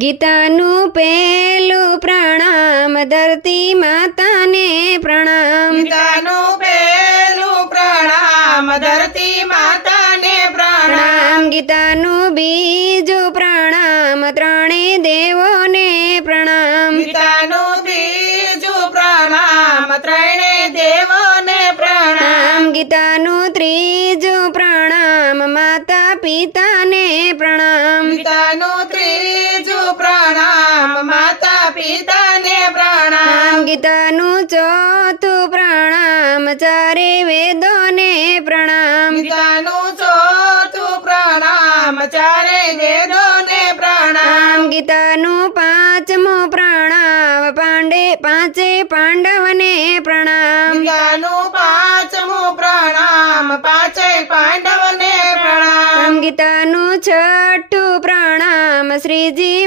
ગીતાનું પેલું પ્રણામ ધરતી માતાને પ્રણામ. ગીતાનું પેલું પ્રણામ ધરતી માતાને પ્રણામ. ગીતાનું બીજું પ્રણામ ત્રણે દેવોને પ્રણામ. ગીતાનું બીજું પ્રણામ ત્રણે દેવોને પ્રણામ. ગીતાનું ત્રીજું પ્રણામ માતા પિતાને પ્રણામ. ગીતાનું ત્રીજું પિતાને પ્રણામ. ગીતાનું ચોથું પ્રણામ ચારે વેદોને પ્રણામ. ગીતાનું ચોથું પ્રણામ ચારે વેદોને પ્રણામ. ગીતાનું પાંચમું પ્રણામ પાંડે પાંચે પાંડવને પ્રણામ. ગીતાનું પાંચમું પ્રણામ પાંચે પાંડવને પ્રણામ પ્રણામ. ગીતાનું છઠ્ઠું પ્રણામ શ્રીજી